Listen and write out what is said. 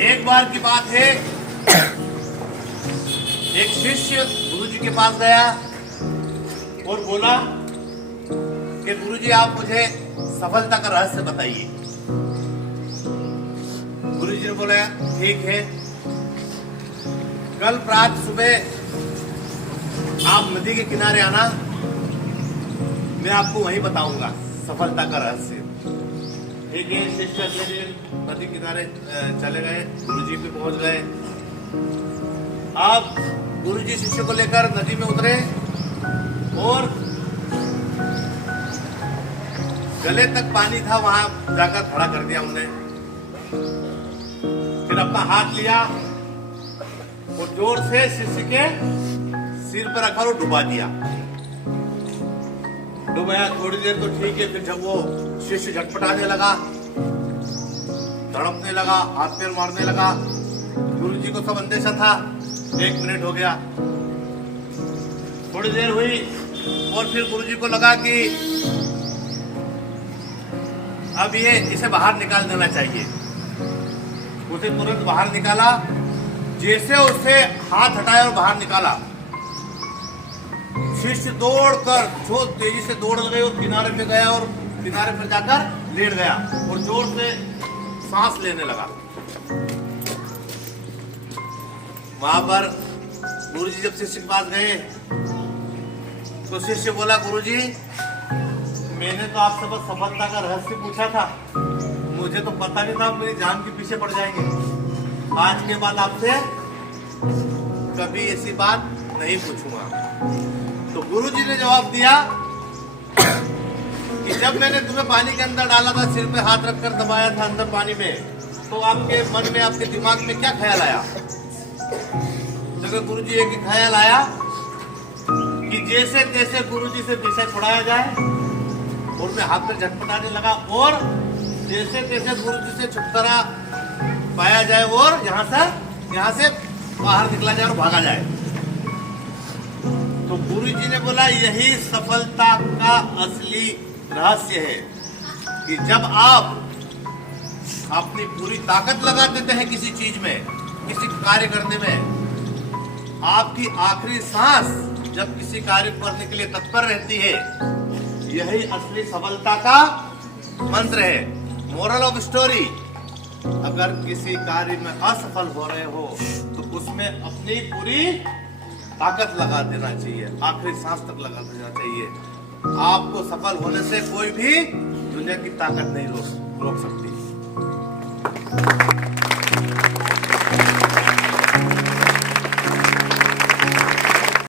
एक बार की बात है, एक शिष्य गुरुजी के पास गया और बोला कि गुरुजी आप मुझे सफलता का रहस्य बताइए। गुरुजी ने बोला ठीक है, कल प्रात सुबह आप नदी के किनारे आना, मैं आपको वहीं बताऊंगा सफलता का रहस्य। ठीक है, शिष्य अगले दिन नदी किनारे चले गए, गुरुजी पे पहुंच गए। अब गुरुजी शिष्य को लेकर नदी में उतरे और गले तक पानी था, वहां जाकर खड़ा कर दिया उन्होंने। फिर अपना हाथ लिया और जोर से शिष्य के सिर पर रखा और डुबा दिया। डुबाया थोड़ी देर तो ठीक है, फिर जब वो शिष्य झटपटाने लगा, तड़पने लगा, हाथ पैर मारने लगा, गुरुजी को सब अंदेशा था 1 मिनट हो गया। थोड़ी देर हुई और फिर गुरुजी को लगा कि अब इसे बाहर निकाल देना चाहिए। उसे तुरंत बाहर निकाला। जैसे उसे हाथ हटाया और बाहर निकाला, शिष्य दौड़कर जो तेजी से दौड़ गए और किनारे पे गया और किनारे पर जाकर लेट गया और जोर से सांस लेने लगा। वहां पर गुरुजी जब शिष्य के पास गए तो शिष्य बोला, गुरुजी मैंने तो आपसे बस सफलता का रहस्य पूछा था, मुझे तो पता नहीं था मेरी जान के पीछे पड़ जाएंगे। आज के बाद आपसे कभी ऐसी बात नहीं पूछूंगा। तो गुरुजी ने जवाब दिया कि जब मैंने तुम्हें पानी के अंदर डाला था, सिर पे हाथ रखकर दबाया था अंदर पानी में, तो आपके मन में, आपके दिमाग में क्या ख्याल आया? तो गुरुजी एक ही ख्याल आया कि जैसे तैसे गुरुजी से पीछे छुड़ाया जाए, और मैं हाथ पर झटपटाने लगा और जैसे तैसे गुरुजी से छुटकारा पाया जाए और यहाँ से बाहर निकला जाए और भागा जाए। तो गुरुजी ने बोला यही सफलता का असली रहस्य है कि जब आप अपनी पूरी ताकत लगा देते हैं किसी चीज में, किसी कार्य करने में, आपकी आखिरी सांस जब किसी कार्य करने के लिए तत्पर रहती है, यही असली सफलता का मंत्र है। मोरल ऑफ स्टोरी, अगर किसी कार्य में असफल हो रहे हो तो उसमें अपनी पूरी ताकत लगा देना चाहिए, आखिरी सांस तक लगा देना चाहिए। आपको सफल होने से कोई भी दुनिया की ताकत नहीं रोक सकती।